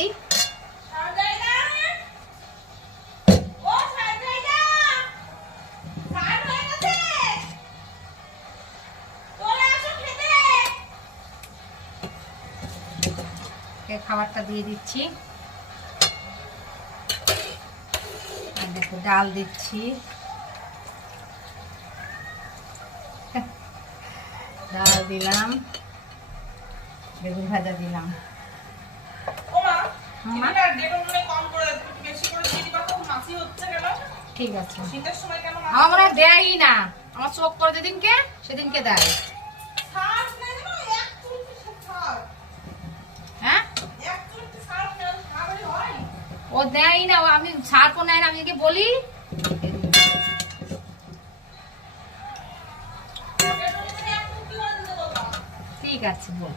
দিই। খাবারটা দিয়ে দিচ্ছি। আর দেখো ডাল দিচ্ছি, ডাল দিলাম, বেগুন ভাজা দিলাম। ঠিক আছে, আমার মনে হয় দেয়ই না, আমার চোখ করে যেদিনকে সেদিনকে দেয়। হ্যাঁ ও দেয় না, আমি ছাড়বো না, আমি বলি ঠিক আছে বল।